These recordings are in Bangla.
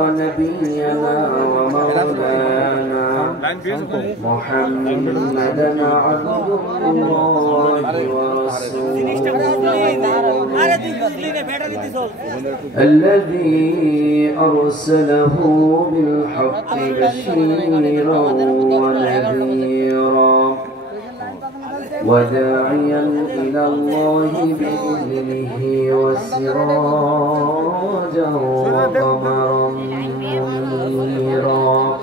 نبينا ومولانا محمدا عبد الله ورسوله الذي أرسله بالحق بشيرا ونذيرا وداعيا إلى الله بإذنه وسراجا وقمرا منيرا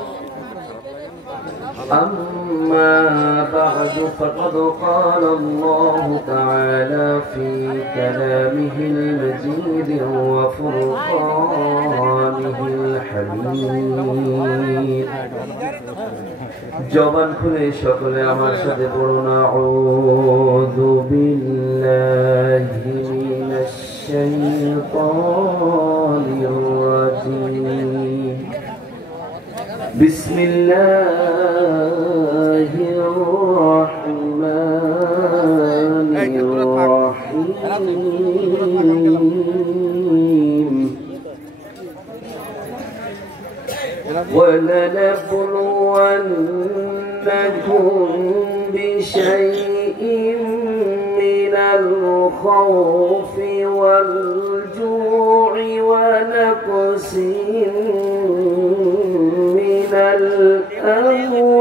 أما بعد فقد قال الله تعالى في كلامه المجيد وفرقانه الحميد জবান খুলে সকলে আমার সাথে পড়ুন আউযু বিল্লাহি মিনাশ শাইতানির রাজিম বিসমিল্লাহির রাহমানির রাহিম ولنبلونكم بشيء من الخوف والجوع ونقص من الأموال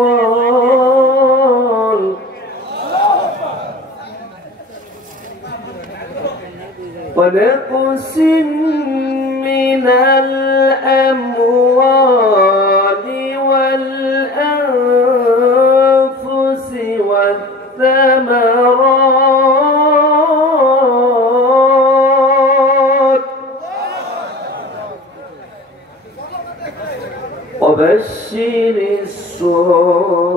ونقص من الأموال والأنفس والثمرات وبشر الصابرين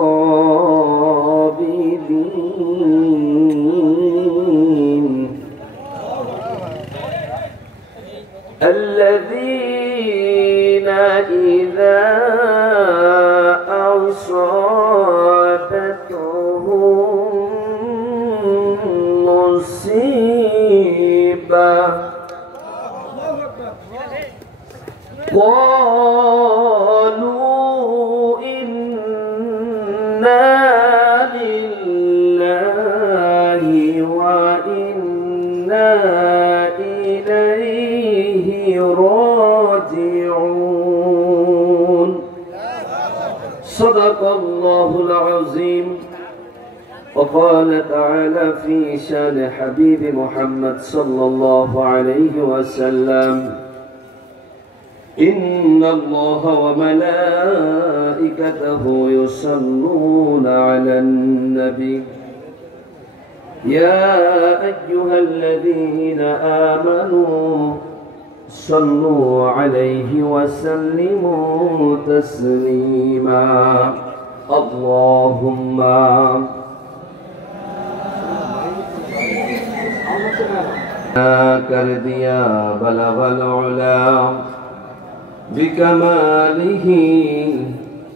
الذين إذا أصابتهم مصيبة قالوا إنا لله وإنا إليه راجعون صدق الله العظيم وقال تعالى في شان حبيب محمد صلى الله عليه وسلم إن الله وملائكته يصلون على النبي يا أيها الذين آمنوا صلوا عليه وسلموا تسليما اللهم कर दिया बलग العلا بكماله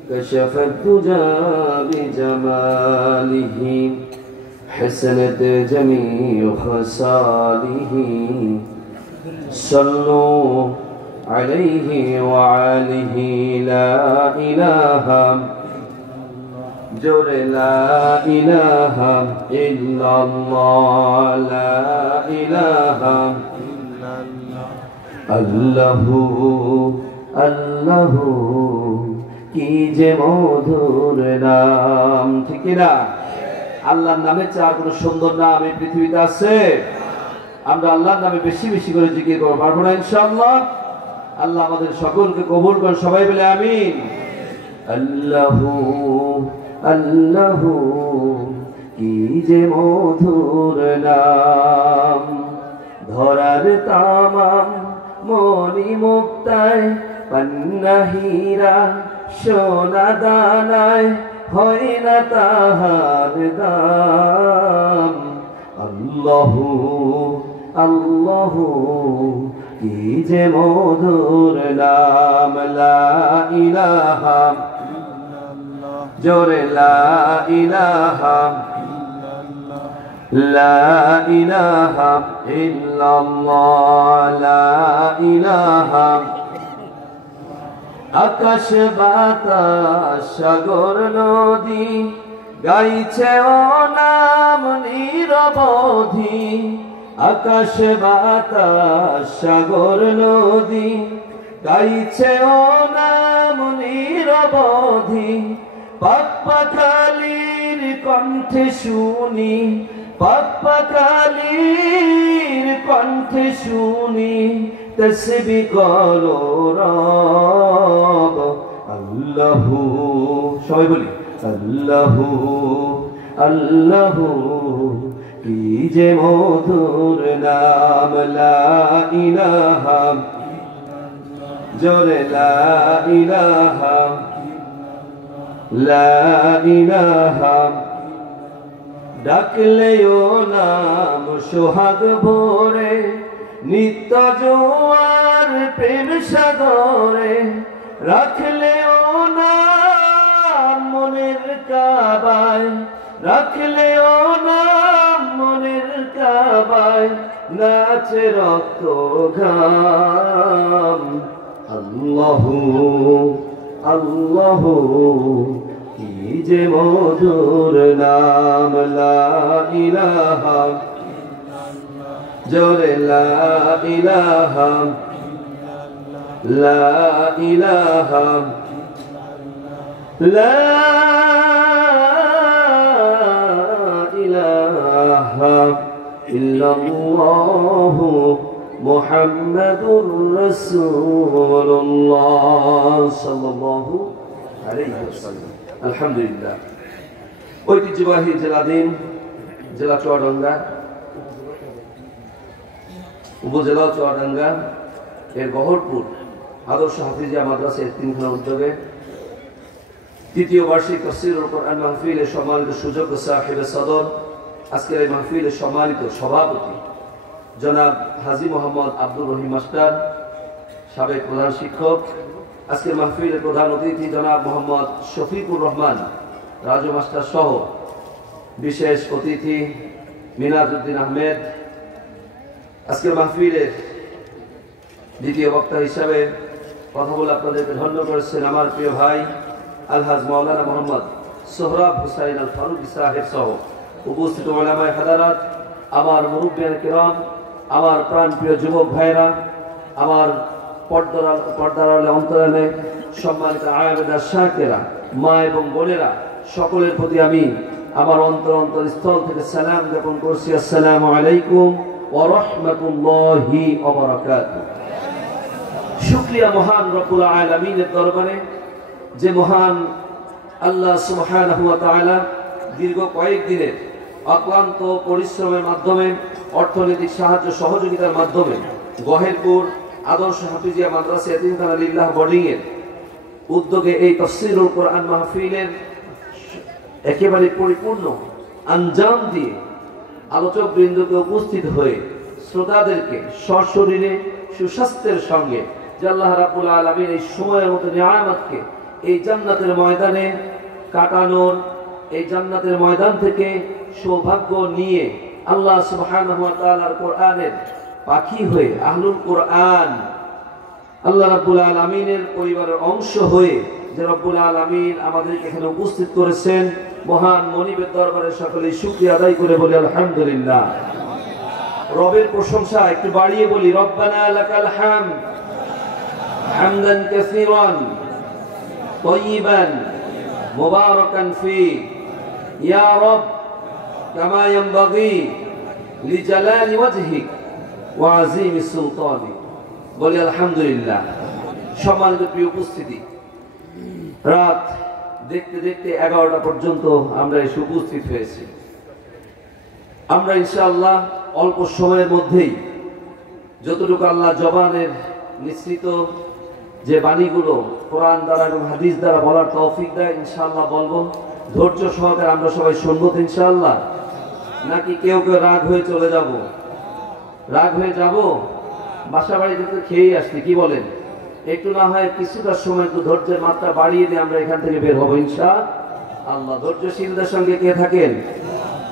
كشف الدجى بجماله حسنت جميع خصاله صلوا عليه وعليه لا إله جور لا إله إلا الله لا إله الله الله কি যে মধুর নাম ঠিক না আল্লাহর নামে চা কোনো সুন্দর নাম এই পৃথিবীতে আছে আমরা আল্লাহর নামে বেশি বেশি করে জিকির করব পারবো না ইনশাআল্লাহ আল্লাহ আমাদের সকলকে কবুল করেন সবাই বলে আমিন আল্লাহু আল্লাহু কি যে মধুর নাম ধরার তামাম মনি মুক্তায় পান্নাহীরা সোনা দানায় হয় না তাহার দাম আল্লাহু আল্লাহু কি যে মধুর নাম লা ইলাহা জোরে লা ইলাহা لا إله إلا الله لا إله আকাশ বাতাস সাগর নদী গাইছে ও নাম নিরবধি। আকাশ বাতাস সাগর নদী গাইছে ও নাম নিরবধি। পাক পাখালির কণ্ঠে শুনি, পাক পাখালির কণ্ঠে শুনি তসবিহ করো রব। আল্লাহু, সবাই বলি আল্লাহু আল্লাহু, কি যে মধুর নাম। লা ইলাহা, জোরে লা ইলাহা, লা ইলাহা। ডাকলেও নাম সোহাগ ভরে, নিত্য জোয়ার প্রেম সাগরে। রাখলেও নাম মনের কাবায়, রাখলেও নাম মনের কাবায়। নাচে রক্ত ঘাম। আল্লাহু আল্লাহু, কি যে মধুর নাম। লা ইলাহা, জোরে লা ইলাহা, লা ইলাহা, লা ইলাহা ইল্লাল্লাহু মুহাম্মাদুর রাসূলুল্লাহ সাল্লাল্লাহু আলাইহি ওয়াসাল্লাম। আলহামদুলিল্লাহ। ঐতিহ্যবাহী জেলাধীন জেলা চুয়াডাঙ্গা, উপজেলা চুয়াডাঙ্গা এর গহরপুর আদর্শ হাফিজিয়া মাদ্রাসার তিনখানা উদ্যোগে তৃতীয় বার্ষিক তাফসীরুল কোরআন মাহফিলের সম্মানিত সুযোগ্য সাহেবে সদর, আজকের এই মাহফিলের সম্মানিত সভাপতি জনাব হাজী মোহাম্মদ আব্দুর রহিম মাস্টার, সাবেক প্রধান শিক্ষক। আজকের মাহফিলের প্রধান অতিথি জনাব মোহাম্মদ শফিকুর রহমান রাজু মাস্টার সহ বিশেষ অতিথি মিনাজউদ্দিন আহমেদ। আজকের মাহফিলের দ্বিতীয় বক্তা হিসাবে কথা বলে আপনাদেরকে ধন্য করেছেন আমার প্রিয় ভাই আলহাজ মাওলানা মোহাম্মদ সোহরাব হুসাইন আল ফারুকী সাহেব সহ উপস্থিত উলামায়ে হাদারাত, আমার মুরব্বিয়ানে কিরাম, আমার প্রাণপ্রিয় যুবক ভাইরা, আমার পর্দার আড়ালে অন্তরালে সম্মানিত আয়াবেদা শাকেরা, মা এবং বোনেরা, সকলের প্রতি আমি আমার অন্তরস্থল থেকে সালাম জ্ঞাপন করছি। আসসালামু আলাইকুম ওয়া রাহমাতুল্লাহি ওয়া বারাকাতুহু। শুকরিয়া মহান রব্বুল আলামিনের দরবারে, যে মহান আল্লাহ সুবহানাহু ওয়া তাআলা দীর্ঘ কয়েকদিনের অক্লান্ত পরিশ্রমের মাধ্যমে, অর্থনৈতিক সাহায্য সহযোগিতার মাধ্যমে গহেরপুর আদর্শ হাফিজিয়া মাদ্রাসা এতিমখানা লিল্লাহ বোর্ডিং এর উদ্যোগে এই তাফসীরুল কোরআন মাহফিলের একেবারে পরিপূর্ণ আঞ্জাম দিয়ে আলোচক বৃন্দকে উপস্থিত হয়ে শ্রোতাদেরকে সশরীরে সুস্বাস্থ্যের সঙ্গে যে আল্লাহ রাব্বুল আলামিন এই সময়ের মতো নিয়ামতকে এই জান্নাতের ময়দানে কাটানোর, এই জান্নাতের ময়দান থেকে সৌভাগ্য নিয়ে আল্লাহ সুবহানাহু ওয়া তাআলার কোরআনের পাখি হয়ে আহলুল কোরআন আল্লাহ রাব্বুল আলামিনের পরিবারের অংশ হয়ে যে রব্বুল আলামিন আমাদেরকে এখানে উপস্থিত করেছেন, মহান মনিবের দরবারে সকলেই শুকরিয়া আদায় করে বলি আলহামদুলিল্লাহ। রবের প্রশংসা একটু বাড়িয়ে বলি, রব্বানা লাকাল হামদ হামদান কাসীরান তাইয়িবান মুবারাকান ফি ইয়া রব কামা ইয়ানবাগি লিজালালি ওয়াজহিক ওয়া আযীমি সুলতানিক। বলি আলহামদুলিল্লাহ। সম্মানিত প্রিয় উপস্থিতি, রাত দেখতে দেখতে 11টা পর্যন্ত আমরা এসে উপস্থিত হয়েছি। আমরা ইনশাআল্লাহ অল্প সময়ের মধ্যেই যতটুকু আল্লাহ জবানের নিঃসৃত যে বাণীগুলো কোরআন দ্বারা এবং হাদিস দ্বারা বলার তৌফিক দেয় ইনশাআল্লাহ বলবো। ধৈর্য সহকারে আমরা সবাই শুনবো তো ইনশাআল্লাহ, নাকি কেউ কেউ রাগ হয়ে চলে যাব? রাগ হয়ে যাব? বাসা বাড়িতে তো খেয়েই আসছি, কি বলেন? একটু না হয় কিছুটা সময় একটু ধৈর্যের মাত্রা বাড়িয়ে দিয়ে আমরা এখান থেকে বের হবো ইনশাআল্লাহ। ধৈর্যশীলদের সঙ্গে কে থাকেন?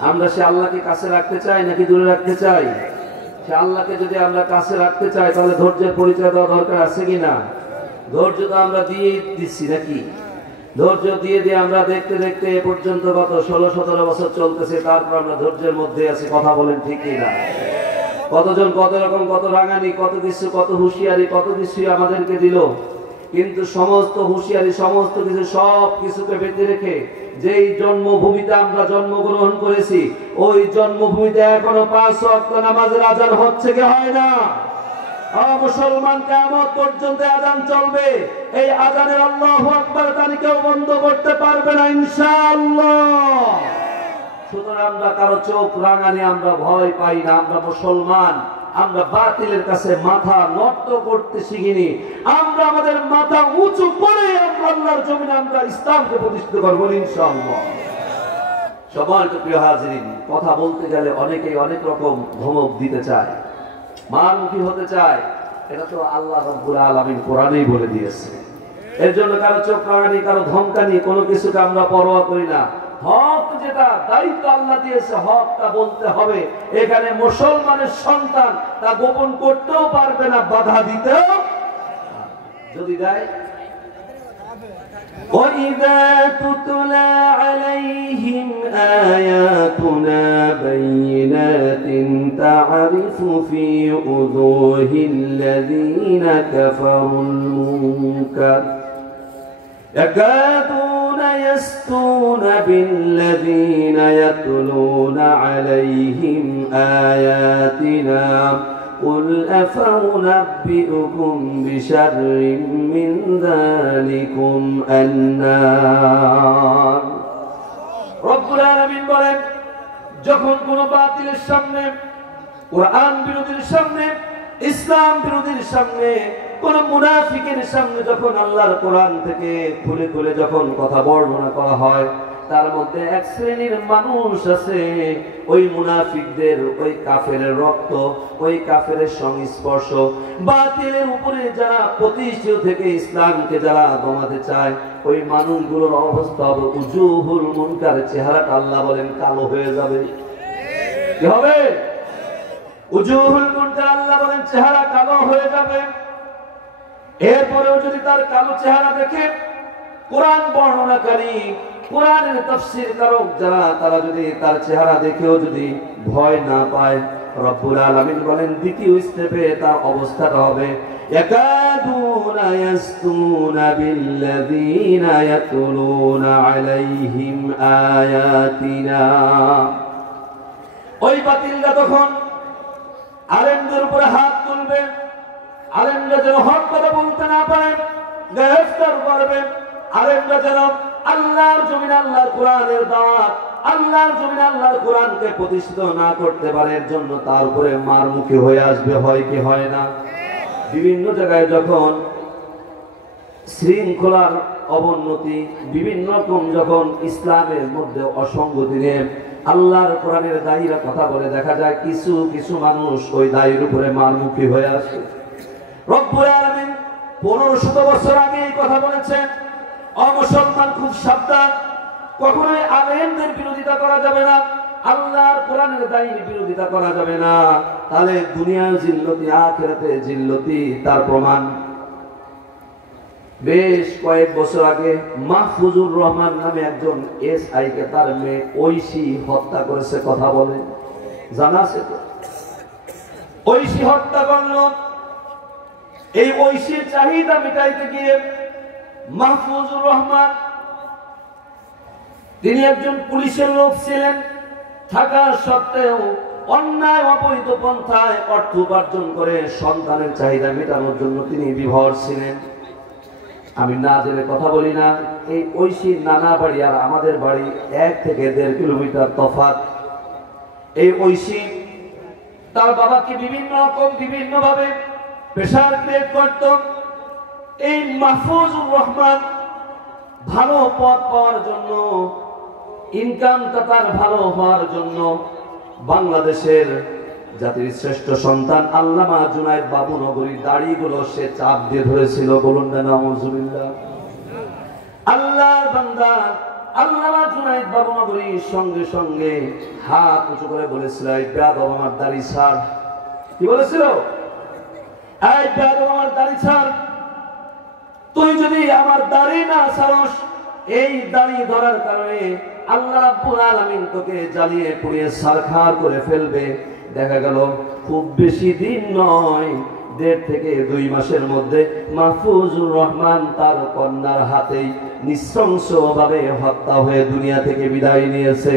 আমরা সে আল্লাহকে কাছে রাখতে চাই নাকি দূরে রাখতে চাই? সে আল্লাহকে যদি আমরা কাছে রাখতে চাই তাহলে ধৈর্যের পরিচয় দেওয়া দরকার আছে কিনা? ধৈর্য তো আমরা দিয়ে দিচ্ছি নাকি? ধৈর্য দিয়ে দিয়ে আমরা দেখতে দেখতে এ পর্যন্ত কত 16-17 বছর চলতেছে, তারপর আমরা ধৈর্যের মধ্যে আছি। কথা বলেন ঠিক না? কতজন কত রকম, কত রাঙানি, কত কিছু, কত হুঁশিয়ারি, কত কিছুই আমাদেরকে দিল, কিন্তু সমস্ত হুঁশিয়ারি, সমস্ত কিছু, সব কিছুকে বেঁধে রেখে যেই জন্মভূমিতে আমরা জন্মগ্রহণ করেছি, ওই জন্মভূমিতে এখনো 5 ওয়াক্ত নামাজের আজান হচ্ছে কি হয় না? মুসলমান কিয়ামত পর্যন্ত আজান চলবে। এই আজানের আল্লাহু আকবার তানি কেউ বন্ধ করতে পারবে না ইনশাআল্লাহ। সুতরাং আমরা কারো চোখ রাঙানি আমরা ভয় পাই না। আমরা মুসলমান, আমরা বাতিলের কাছে মাথা নত করতে শিখিনি। আমরা আমাদের মাথা উঁচু করে আমরা আল্লাহর জমিনে আমরা ইসলামকে প্রতিষ্ঠিত করব ইনশাআল্লাহ। সম্মানিত প্রিয় হাজিরিন, কথা বলতে গেলে অনেকেই অনেক রকম ধমক দিতে চায়, মারমুখী হতে চায়। এটা তো আল্লাহ রাব্বুল আলামিন কোরআনেই বলে দিয়েছে। এর জন্য কারো চোখ রাঙানি, কারো ধমকানি, কোনো কিছুকে আমরা পরোয়া করি না। হক যেটা দায়িত্ব আল্লাহ দিয়েছে, হকটা বলতে হবে। এখানে মুসলমানের সন্তান তা গোপন করতেও পারবে না, বাধা দিতেও। যদি দেয়, وَإِذَا تُتْلَى عَلَيْهِمْ آيَاتُنَا بَيِّنَاتٍ تَعْرِفُ فِي وُجُوهِ الَّذِينَ كَفَرُوا الْمُنكَرَ يَكَادُونَ يَسْطُونَ بِالَّذِينَ يَتْلُونَ عَلَيْهِمْ آيَاتِنَا قُلْ أَفَأُنَبِّئُكُم بِشَرٍّ مِّن ذَلِكُمْ النَّارُ। রব্বুল আলামিন বলেন, যখন কোন বাতিলের সামনে, কোরআন বিরোধীর সামনে, ইসলাম বিরোধীর সামনে, কোন মুনাফিকের সামনে যখন আল্লাহর কোরআন থেকে খুলে খুলে যখন কথা বর্ণনা করা হয়, তার মধ্যে এক শ্রেণীর মানুষ আছে, ওই মুনাফিকদের, ওই কাফেরের রক্ত, ওই কাফেরের সংস্পর্শ, বাতিলের উপরে যারা প্রতিষ্ঠিত থেকে ইসলামকে যারা দমাতে চায়, ওই মানুষগুলোর অবস্থা হবে উজুহুল মুনকার, চেহারাটা আল্লাহ বলেন কালো হয়ে যাবে। কি হবে? উজুহুল মুনকার, আল্লাহ বলেন চেহারা কালো হয়ে যাবে। এরপরেও যদি তার কালো চেহারা দেখে কোরআন বর্ণনাকারী, কোরআনের তাফসীর কারক যারা, তারা যদি তার চেহারা দেখেও যদি ভয় না পায়, রব্বুল আলামিন বলেন দ্বিতীয় স্টেপে তার অবস্থাটা হবে ইয়াকাদুনা ইয়াসতুনা বিল্লাযীনা ইয়াতলুনা আলাইহিম আয়াতিনা। ওই বাতিলরা তখন আলেমদের উপরে হাত তুলবে, আলেমরা যেন হক কথা বলতে না পারে, গ্রেফতার করবে। আলেমরা যেন আল্লাহর জমিনে আল্লাহর কোরআনের দাওয়াত, আল্লাহর জমিনে আল্লাহর কোরআনকে প্রতিষ্ঠিত না করতে পারে, এর জন্য তার উপরে মারমুখী হয়ে আসবে। হয় কি হয় না? বিভিন্ন জায়গায় যখন শৃঙ্খলার অবনতি, বিভিন্ন রকম যখন ইসলামের মধ্যে অসঙ্গতি নিয়ে আল্লাহর কোরআনের দায়ীরা কথা বলে, দেখা যায় কিছু কিছু মানুষ ওই দায়ীর উপরে মারমুখী হয়ে আসে। রব্বুল আলামিন 1500 বছর আগে এই কথা বলেছেন, অমুসলমান খুব সাবধান, কখনোই আলেমদের বিরোধিতা করা যাবে না, আল্লাহর কোরআনের দায়ীর বিরোধিতা করা যাবে না, তাহলে দুনিয়ার জিল্লতি, আখিরাতে জিল্লতি। তার প্রমাণ বেশ কয়েক বছর আগে মাহফুজুর রহমান নামে একজন এসআই কে তার মেয়ে ঐশী হত্যা করেছে। কথা বলে জানা আছে তো? ঐশী হত্যা করল। এই ঐশীর চাহিদা মিটাইতে গিয়ে মাহফুজুর রহমান, তিনি একজন পুলিশের লোক ছিলেন, থাকা সত্ত্বেও অন্যায় অবৈধ পন্থায় অর্থ উপার্জন করে সন্তানের চাহিদা মেটানোর জন্য তিনি বিভোর ছিলেন। আমি না জেনে কথা বলি না, এই ঐশীর নানা বাড়ি আর আমাদের বাড়ি 1 থেকে 1.5 কিলোমিটার তফাৎ। এই ঐশী তার বাবাকে বিভিন্ন রকম বিভিন্ন ভাবে প্রেসার ক্রিয়েট করত। এই মাহফুজুর রহমান ভালো পথ পাওয়ার জন্য, ইনকামটা তার ভালো হওয়ার জন্য বাংলাদেশের জাতির শ্রেষ্ঠ সন্তান আল্লামা জুনায়েদ বাবুনগরীর দাড়িগুলো সে চাপ দিয়ে ধরেছিল। বলুন না নাউজুবিল্লাহ। আল্লাহর বান্দা আল্লামা জুনায়েদ বাবুনগরীর সঙ্গে সঙ্গে হাত উঁচু করে বলেছিল, এই বেয়াদব আমার দাড়ি ছাড়। কি বলেছিল? এই বেয়াদব আমার দাড়ি ছাড়। তুই যদি আমার দাড়ি না ছাড়স, এই দাড়ি ধরার কারণে আল্লাহ রাব্বুল আলামিন তোকে জ্বালিয়ে পুড়িয়ে ছারখার করে ফেলবে। দেখা গেল খুব বেশি দিন নয়, 1.5 থেকে 2 মাসের মধ্যে মাহফুজুর রহমান তার কন্যার হাতেই নৃশংসভাবে হত্যা হয়ে দুনিয়া থেকে বিদায় নিয়েছে।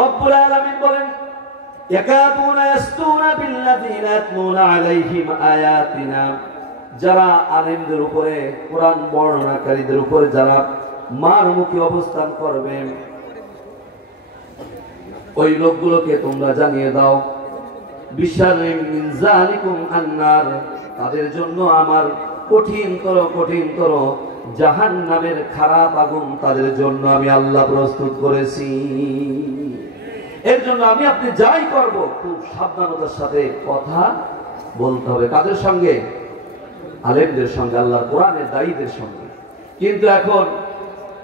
রব্বুল আলামিন বলেন, ইয়াকাদুনা ইয়াসতুনা বিল্লাযিনা ইয়াতলুনা আলাইহিম আয়াতিনা, যারা আলেমদের উপরে, কোরআন বর্ণনাকারীদের উপরে যারা মারমুখী অবস্থান করবে, ওই লোকগুলোকে তোমরা জানিয়ে দাও, বিশারিম মিন যালিকুম আন্নার, তাদের জন্য আমার কঠিনতর জাহান্নামের খারাপ আগুন তাদের জন্য আমি আল্লাহ প্রস্তুত করেছি। এর জন্য আমি আপনি যাই করব খুব সাবধানতার সাথে কথা বলতে হবে। কাদের সঙ্গে? আলেমদের সঙ্গে, আল্লাহর কোরআনের দায়ীদের সঙ্গে। কিন্তু এখন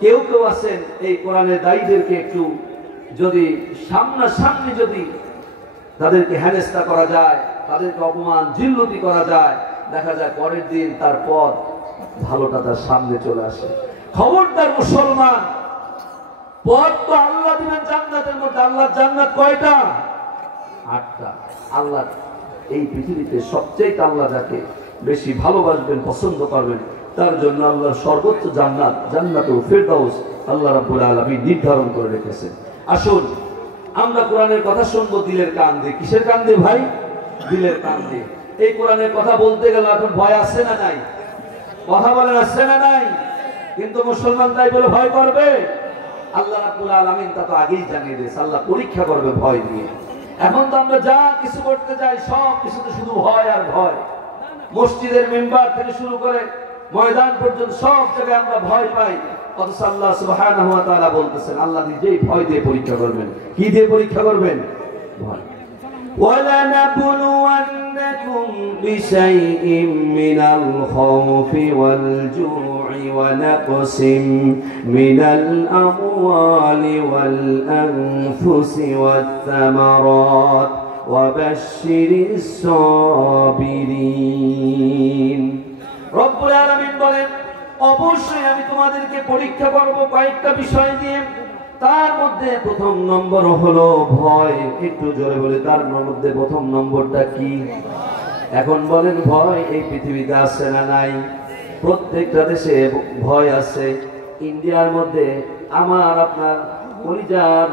কেউ আছেন এই কোরআনের দায়ীদেরকে একটু যদি সামনাসামনি যদি তাদেরকে হেনস্থা করা যায়, তাদেরকে অপমান জিল্লতি করা যায়, দেখা যায় পরের দিন তার পথ ভালোটা তার সামনে চলে আসে। খবরদার মুসলমান, পথ তো আল্লাহ দিবেন জান্নাতের মধ্যে। আল্লাহর জান্নাত কয়টা? 8টা। আল্লাহ এই পৃথিবীতে সবচেয়ে আল্লাহ যাকে বেশি ভালোবাসবেন, পছন্দ করবেন, তার জন্য আল্লাহর সর্বোচ্চ জান্নাত, জান্নাতুল ফিরদাউস আল্লাহ রাব্বুল আলামিন নির্ধারণ করে রেখেছেন। আসুন আমরা কোরআনের কথা শুনবো দিলের কান দিয়ে। কিসের কান দিয়ে ভাই? দিলের কান দিয়ে। এই কোরআনের কথা বলতে গেলে এখন ভয় আসছে না নাই? কথা বলেন, আসছে না নাই? কিন্তু মুসলমান তাই বলে ভয় করবে? আল্লাহ রাব্বুল আলামিন তা তো আগেই জানিয়ে দিয়েছে, আল্লাহ পরীক্ষা করবে ভয় দিয়ে। এখন তো আমরা যা কিছু করতে যাই সব কিছুতে শুধু ভয় আর ভয়। মসজিদের মেম্বার থেকে শুরু করে ময়দান পর্যন্ত সব জায়গায় আমরা ভয় পাই। অথচ আল্লাহ সুবহানাহু ওয়া তাআলা বলতেছেন আল্লাহ নিজেই ভয় দিয়ে পরীক্ষা করবেন। কি দিয়ে পরীক্ষা করবেন? ভয়। وَلَنَبْلُوَنَّكُمْ بِشَيْءٍ مِّنَ الْخَوْفِ وَالْجُوعِ وَنَقْصٍ مِّنَ الْأَمْوَالِ وَالْأَنفُسِ وَالثَّمَرَاتِ وَبَشِّرِ الصَّابِرِينَ। রব্বুল আলামিন বলেন, অবশ্যই আমি তোমাদেরকে পরীক্ষা করব কয়েকটা বিষয় দিয়ে। তার মধ্যে প্রথম নম্বর হলো ভয়। একটু জোরে বলে, তার মধ্যে প্রথম নম্বরটা কি? এখন বলেন, ভয় এই পৃথিবীতে আছে না নাই? প্রত্যেকটা দেশে ভয় আছে। ইন্ডিয়ার মধ্যে আমার আপনার কলিজার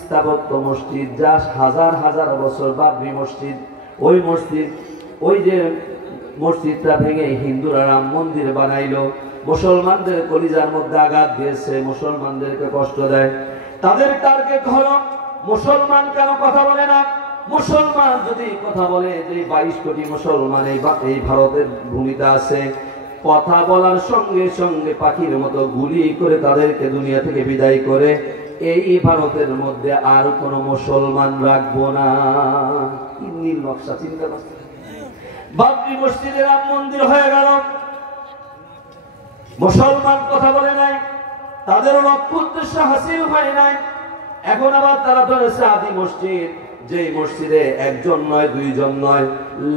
স্থাপত্য মসজিদ, যা হাজার হাজার বছর, বাবরি মসজিদ, ওই মসজিদ, ওই যে মসজিদটা ভেঙে হিন্দুরা রাম মন্দির বানাইলো, মুসলমানদের কলিজার মধ্যে আঘাত দিয়েছে, মুসলমানদেরকে কষ্ট দেয়। তাদের টার্গেট হলো মুসলমান কেন কথা বলে না? মুসলমান যদি কথা বলে, যে 22 কোটি মুসলমান এই ভারতের ভূমিতে আছে, কথা বলার সঙ্গে সঙ্গে পাখির মতো গুলি করে তাদেরকে দুনিয়া থেকে বিদায় করে এই ভারতের মধ্যে আর কোনো মুসলমান রাখবো না। কি নীল নকশা, চিন্তা করছে। বাবরি মসজিদে রাম মন্দির হয়ে গেল, মুসলমান কথা বলে নাই, তাদেরও লক্ষ্য উদ্দেশ্য হাসিল হয় নাই। এখন আবার তারা ধরেছে আদি মসজিদ, যে মসজিদে একজন নয়, দুইজন নয়,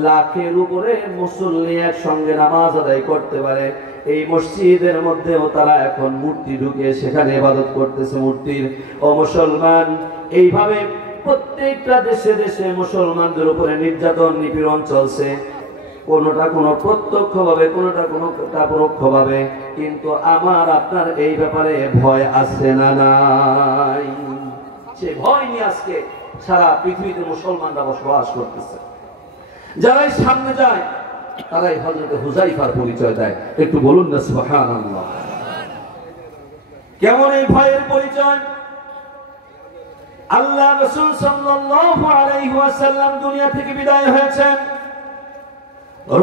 লাখের উপরে মুসল্লি একসঙ্গে নামাজ আদায় করতে পারে। এই মসজিদের মধ্যেও তারা এখন মূর্তি ঢুকিয়ে সেখানে ইবাদত করতেছে মূর্তির। ও মুসলমান, এইভাবে প্রত্যেকটা দেশে দেশে মুসলমানদের উপরে নির্যাতন নিপীড়ন চলছে, কোনোটা কোনো প্রত্যক্ষভাবে, কোনোটা কোনোটা পরোক্ষভাবে। কিন্তু আমার আপনার এই ব্যাপারে ভয় আছে না নাই? সে ভয় নিয়ে আজকে সারা পৃথিবীতে মুসলমানরা বসবাস করতেছে। যারাই সামনে যায় তারাই হযরত হুযায়ফার পরিচয় দেয়। একটু বলুন না সুবহানাল্লাহ। কেমন এই ভয়ের পরিচয়? আল্লাহ রাসূল সাল্লাল্লাহু আলাইহি ওয়াসাল্লাম দুনিয়া থেকে বিদায় হয়েছেন।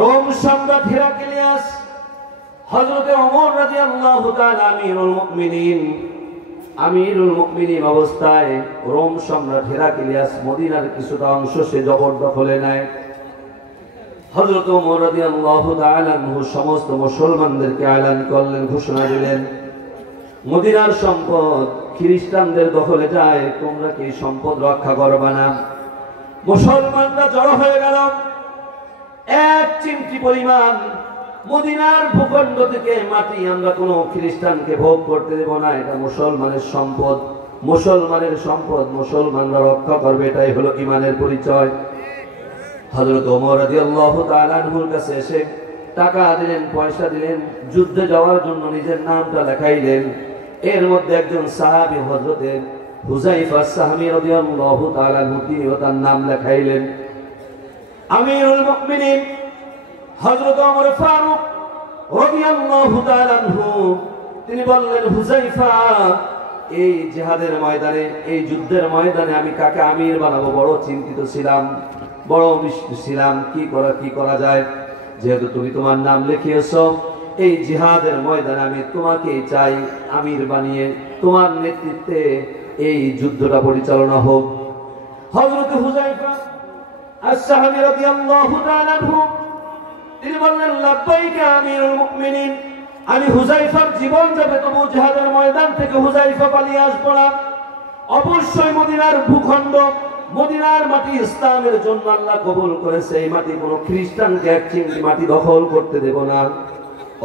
রোম সম্রাট হেরাক্লিয়াস হযরত ওমর রাদিয়াল্লাহু তাআলা আমিরুল মুমিনিন অবস্থায় রোম সম্রাট হেরাক্লিয়াস মদিনার কিছুটা অংশ সে জবরদখলে নেয়। হযরত ওমর রাদিয়াল্লাহু তাআলা সমস্ত মুসলমানদেরকে এলান করলেন, ঘোষণা দিলেন, মদিনার সম্পদ খ্রিস্টানদের দখলে যায়, তোমরা কি সম্পদ রক্ষা করবে না? মুসলমানরা জড়ো হয়ে গেল। এক চিমটি পরিমাণ মদিনার ভূখণ্ড থেকে মাটি আমরা কোনো খ্রিস্টানকে ভোগ করতে দেব না, এটা মুসলমানের সম্পদ, মুসলমানের সম্পদ মুসলমানরা রক্ষা করবে, এটাই হলো ঈমানের পরিচয়। হযরত ওমর রাদিয়াল্লাহু তাআলা আনহুর কাছে এসে টাকা দিলেন, পয়সা দিলেন, যুদ্ধে যাওয়ার জন্য নিজের নামটা লেখাইলেন। এর মধ্যে একজন সাহাবী হযরতে হুযায়ফা সাহাবী রাদিয়াল্লাহু তাআলা আনহু তিনিও তার নাম লেখাইলেন। আমিরুল মুমিনিন হযরত ওমর ফারুক রাদিয়াল্লাহু তাআলা আনহু তিনি বললেন, হুযায়ফা, এই জিহাদের ময়দানে, এই যুদ্ধের ময়দানে আমি কাকে আমির বানাবো? বড় চিন্তিত ছিলাম, বড় বিস্মিত ছিলাম, কি করা যায়। যেহেতু তুমি তোমার নাম লিখিয়েছো, এই জিহাদের ময়দানে আমি তোমাকে চাই আমির বানিয়ে, তোমার নেতৃত্বে এই যুদ্ধটা পরিচালনা হোক। হযরত হুযায়ফা আস-সাহাবী রাদিয়াল্লাহু তাআলা আনহু তিনি বললেন, লাব্বাইকা আমিরুল মুমিনিন, আমি হুযায়ফার জীবন যাবে, তবু জিহাদের ময়দান থেকে হুযায়ফা পালিয়ে আসবো না। অবশ্যই মদিনার ভূখণ্ড, মদিনার মাটি ইসলামের জন্য আল্লাহ কবুল করেছে, এই মাটি কোনো খ্রিস্টানকে এক চিমটি মাটি দখল করতে দেব না।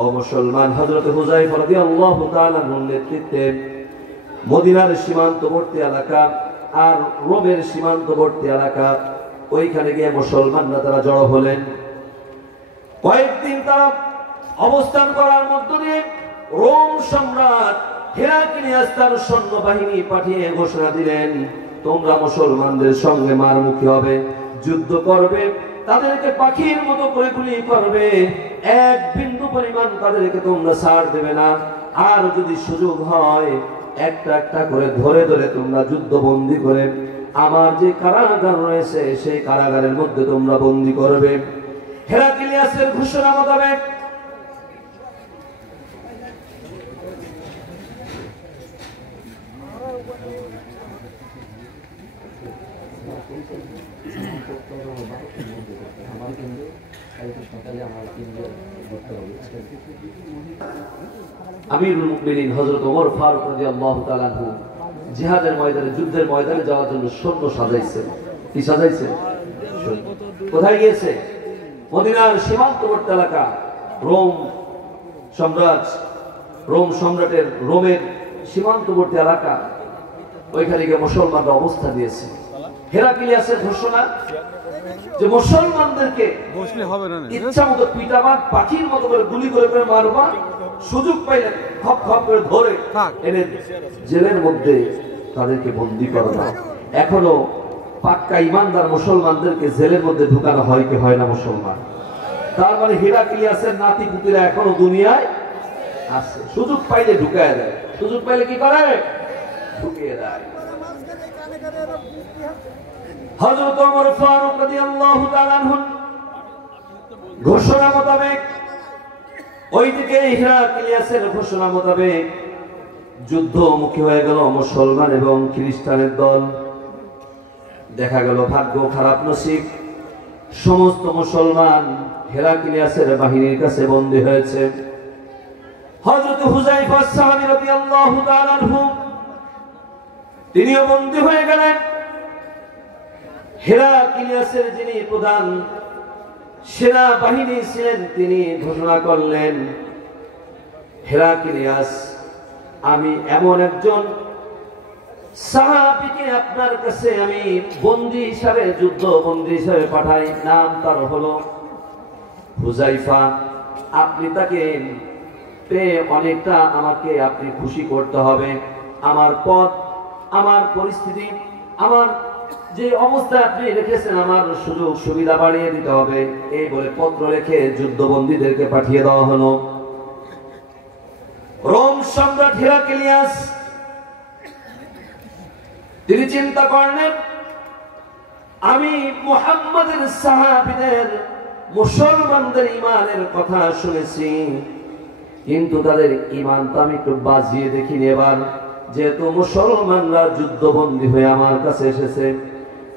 ও মুসলমান, হযরত হুযায়ফা রাদিয়াল্লাহু তাআলা আনহুর নেতৃত্বে মদিনার সীমান্তবর্তী এলাকা আর রোমের সীমান্তবর্তী এলাকা, ওইখানে গিয়ে মুসলমানরা তারা জড়ো হলেন। কয়েকদিন তারা অবস্থান করার মধ্য দিয়ে রোম সম্রাট হেরাক্লিয়াস তার সৈন্যবাহিনী পাঠিয়ে ঘোষণা দিলেন, তোমরা মুসলমানদের সঙ্গে মারমুখী হবে, যুদ্ধ করবে, তাদেরকে পাখির মতো করে গুলি করবে, এক বিন্দু পরিমাণ তাদেরকে তোমরা ছাড় দেবে না। আর যদি সুযোগ হয় একটা একটা করে ধরে ধরে তোমরা যুদ্ধবন্দী করে আমার যে কারাগার রয়েছে সেই কারাগারের মধ্যে তোমরা বন্দী করবে। হেরাক্লিয়াসের ঘোষণা মোতাবেক আমিরুল মুমিনিন হযরত ওমর ফারুক রাদিয়াল্লাহু তাআলা আনহু জিহাদের ময়দানে, যুদ্ধের ময়দানে যাওয়ার জন্য সৈন্য সাজাইছেন। কি সাজাইছেন? কোথায় গিয়েছে? মদিনার সীমান্তবর্তী এলাকা, রোম সম্রাটের রোমের সীমান্তবর্তী এলাকা, ওইখানে গিয়ে মুসলমানরা অবস্থা দিয়েছে। হেরাক্লিয়াসের ঘোষণা যে মুসলমানদেরকে ইচ্ছা মতো পিটাবা, পাখির মতো করে গুলি করে করে মারবা, সুযোগ পাইলে খপ খপ করে ধরে এনে জেলের মধ্যে তাদেরকে বন্দী করবা। এখনো পাক্কা ইমানদার মুসলমানদেরকে জেলের মধ্যে ঢুকানো হয় কি হয় না মুসলমান? তার মানে হেরাক্লিয়াসের নাতি পুতিরা এখনো দুনিয়ায় আছে, সুযোগ পাইলে ঢুকায় দেয়। সুযোগ পাইলে কি করে? ঢুকিয়ে দেয়। হযরত ওমর ফারুক রাদিয়াল্লাহু তাআলা আনহু ঘোষণা মোতাবেক, ওইদিকে হেরাক্লিয়াসের ঘোষণা মোতাবেক যুদ্ধমুখী হয়ে গেল মুসলমান এবং খ্রিস্টানের দল। দেখা গেল ভাগ্য খারাপ নসিব, সমস্ত মুসলমান হেরাক্লিয়াসের বাহিনীর কাছে বন্দী হয়েছে। হযরত হুযায়ফা সাহাবী রাদিয়াল্লাহু তাআলা আনহু তিনিও বন্দী হয়ে গেলেন। হেরাক্লিয়াসের যিনি প্রধান সেনাবাহিনী ছিলেন তিনি ঘোষণা করলেন, হেরাক্লিয়াস, আমি এমন একজন সাহাবীকে আপনার কাছে আমি বন্দী হিসাবে, যুদ্ধ বন্দী হিসাবে পাঠাই, নাম তার হলো হুযায়ফা। আপনি তাকে পেয়ে অনেকটা আমাকে আপনি খুশি করতে হবে, আমার পথ, আমার পরিস্থিতি, আমার যে অবস্থা আপনি রেখেছেন, আমার সুযোগ সুবিধা বাড়িয়ে দিতে হবে। এই বলে পত্র রেখে যুদ্ধবন্দীদেরকে পাঠিয়ে দেওয়া হলো। রোম সম্রাট হেরাক্লিয়াস তিনি চিন্তা করলেন, আমি মুহাম্মাদের সাহাবীদের, মুসলমানদের ঈমানের কথা শুনেছি, কিন্তু তাদের ঈমান তো আমি একটু বাজিয়ে দেখিনি। এবার যেহেতু মুসলমানরা যুদ্ধবন্দী হয়ে আমার কাছে এসেছে,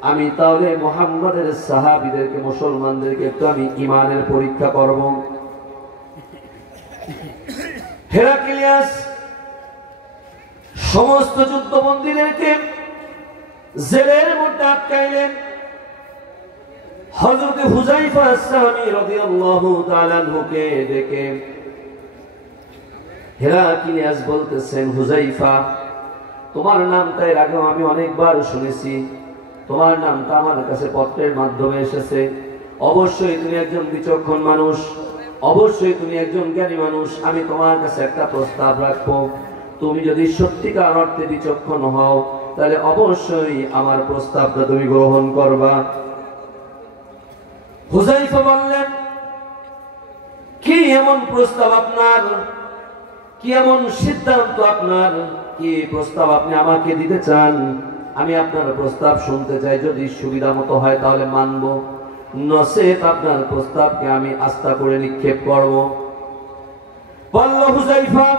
আমি তাহলে মুহাম্মাদের সাহাবীদেরকে, মুসলমানদেরকে একটু আমি ঈমানের পরীক্ষা করব। হেরাক্লিয়াস সমস্ত যুদ্ধবন্দীদেরকে জেলের মধ্যে আটকাইলেন। হযরত হুযায়ফা আস-সাহাবী রাদিয়াল্লাহু তাআলা আনহুকে ডেকে হেরাক্লিয়াস বলতেছেন, হুযায়ফা, তোমার নামটা এর আগে আমি অনেকবার শুনেছি, তোমার নামটা আমার কাছে পত্রের মাধ্যমে এসেছে। অবশ্যই তুমি একজন বিচক্ষণ মানুষ, অবশ্যই তুমি একজন জ্ঞানী মানুষ। আমি তোমার কাছে একটা প্রস্তাব রাখবো, তুমি যদি সত্যিকার অর্থে বিচক্ষণ হও তাহলে অবশ্যই আমার প্রস্তাবটা তুমি গ্রহণ করবা। হুযায়ফা বললেন, কি এমন প্রস্তাব আপনার, কি এমন সিদ্ধান্ত আপনার, কি প্রস্তাব আপনি আমাকে দিতে চান? আমি আপনার প্রস্তাব শুনতে চাই, যদি সুবিধা মতো হয় তাহলে মানব, নচেত আপনার প্রস্তাবকে আমি আস্থা করে নিক্ষেপ করব। বলল হুযায়ফা,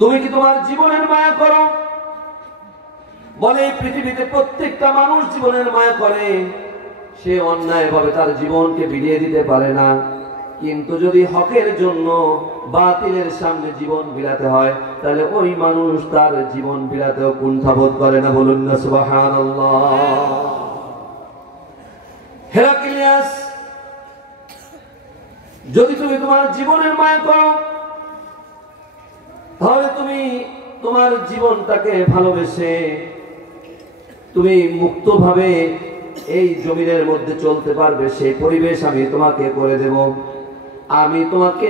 তুমি কি তোমার জীবনের মায়া করো? বলে, পৃথিবীতে প্রত্যেকটা মানুষ জীবনের মায়া করে, সে অন্যায়ভাবে তার জীবনকে বিলিয়ে দিতে পারে না, কিন্তু যদি হকের জন্য বাতিলের সামনে জীবন বিলাতে হয় তাহলে ওই মানুষ তার জীবন বিলাতেও কুণ্ঠাবোধ করে না। বলুন না সুবহানাল্লাহ। হেরাক্লিয়াস, যদি তুমি তোমার জীবনের মায়া করো তাহলে তুমি তোমার জীবনটাকে ভালোবেসে তুমি মুক্তভাবে এই জমিনের মধ্যে চলতে পারবে, সেই পরিবেশ আমি তোমাকে করে দেব। আমি তোমাকে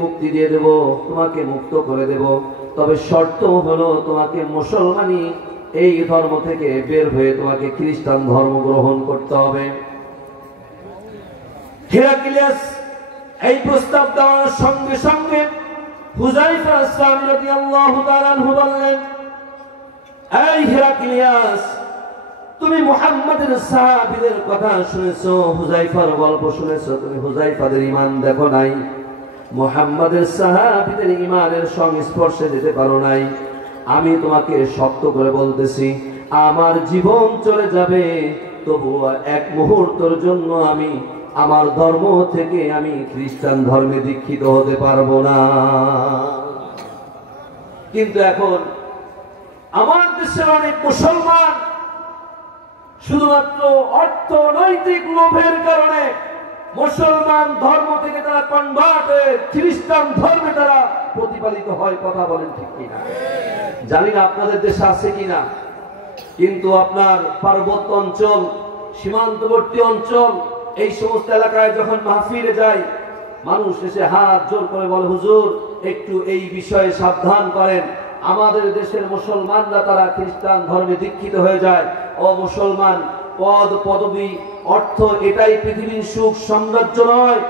মুক্তি দিয়ে দেব, তোমাকে মুক্ত করে দেব। তবে শর্ত হলো তোমাকে মুসলমানি এই ধর্ম থেকে বের হয়ে তোমাকে খ্রিস্টান ধর্ম গ্রহণ করতে হবে। হেরাক্লিয়াস এই প্রস্তাব দেওয়ার সঙ্গে সঙ্গে হুযায়ফা আস-সাহাবী রাদিয়াল্লাহু তাআলা আনহু বললেন, এই হেরাক্লিয়াস, তুমি মুহাম্মাদের সাহাবীদের কথা শুনেছো, হুযায়ফার গল্প শুনেছো, তুমি হুযায়ফাদের ঈমান দেখো নাই, মুহাম্মাদের সাহাবীদের ঈমানের সংস্পর্শে যেতে পারো নাই। আমি তোমাকে শক্ত করে বলতেছি, আমার জীবন চলে যাবে তবুও এক মুহূর্তের জন্য আমি আমার ধর্ম থেকে আমি খ্রিস্টান ধর্মে দীক্ষিত হতে পারবো না। কিন্তু এখন আমার দেশের অনেক মুসলমান শুধুমাত্র অর্থনৈতিক লোভের কারণে মুসলমান ধর্ম থেকে তারা কনভার্ট হয়ে খ্রিস্টান ধর্মে তারা প্রতিপালিত হয়। কথা বলেন ঠিক কিনা? জানি না আপনাদের দেশে আছে কিনা, কিন্তু আপনার পার্বত্য অঞ্চল, সীমান্তবর্তী অঞ্চল, এই সমস্ত এলাকায় যখন মাহফিলে যায়, মানুষ এসে হাত জোর করে বলে, হুজুর একটু এই বিষয়ে সাবধান করেন, আমাদের দেশের মুসলমানরা তারা খ্রিস্টান ধর্মে দীক্ষিত হয়ে যায়। ও মুসলমান, পদ পদবী অর্থ এটাই পৃথিবীর সুখ সাম্রাজ্য নয়,